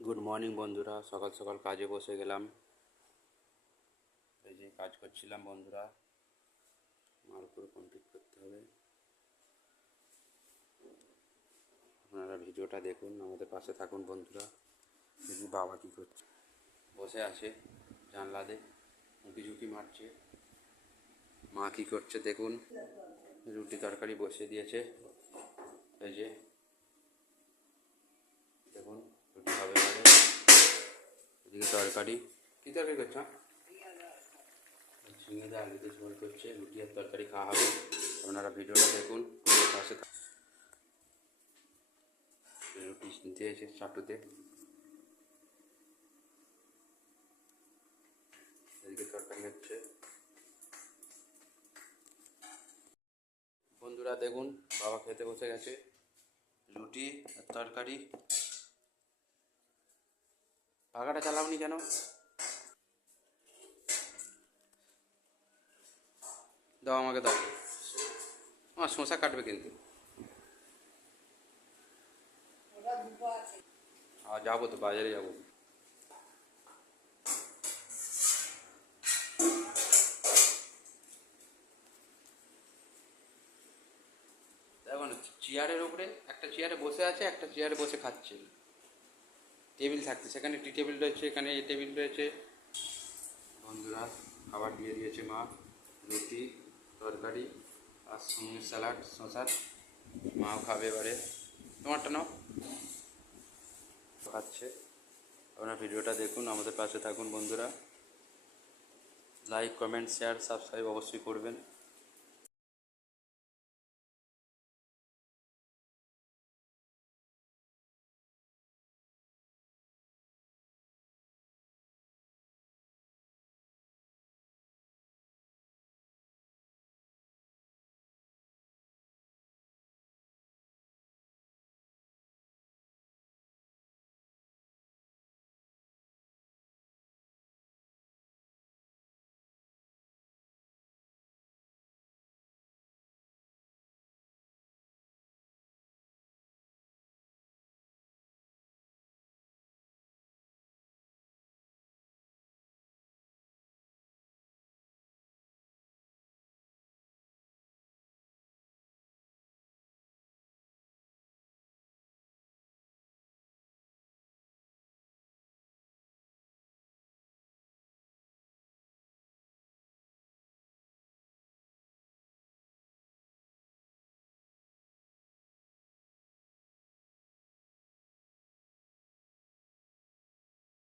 Good morning বন্ধুরা, সকাল সকাল কাজে বসে গেলাম। এই যে কাজ করছিলাম বন্ধুরা, মাল পুরো কমপ্লিট করতে হবে। আপনারা ভিডিওটা দেখুন, আমাদের পাশে থাকুন বন্ধুরা। দেখি বাবা কী করছে, বসে আছে জানলাতে, উঁকি ঝুঁকি মারছে। মা কী করছে দেখুন, রুটি তরকারি বসিয়ে দিয়েছে। এই যে দেখুন, রুটি হবে এবারে। এদিকে তরকারি, কী তরকারি করছো? ঝিঙে দিয়ে আলু দিয়ে ঝোল করছে, রুটি আর তরকারি খাওয়া হবে। আপনারা ভিডিওটা দেখুন, আমাদের পাশে রুটি দিয়েছে চাটুতে। এদিকে তরকারি হচ্ছে। বন্ধুরা দেখুন, বাবা খেতে বসে গেছে, রুটি আর তরকারি। পাখাটা চালাওনি কেন? দাও আমাকে, দাও। আমার শসা কাটবে কিন্তু। আর যাবো তো, বাজারে যাবো। দেখুন, চেয়ারের উপরে একটা চেয়ারে বসে আছে, একটা চেয়ারে বসে খাচ্ছে। টেবিল থাকছে, সেখানে টি টেবিল রয়েছে, এখানে এ টেবিল রয়েছে। বন্ধুরা খাবার দিয়ে দিয়েছে মা, রুটি তরকারি আর সঙ্গে স্যালাড শসার। মাও খাবে এবারে। তোমারটা নাও। খাচ্ছে। আপনারা ভিডিওটা দেখুন, আমাদের পাশে থাকুন বন্ধুরা। লাইক কমেন্ট শেয়ার সাবস্ক্রাইব অবশ্যই করবেন।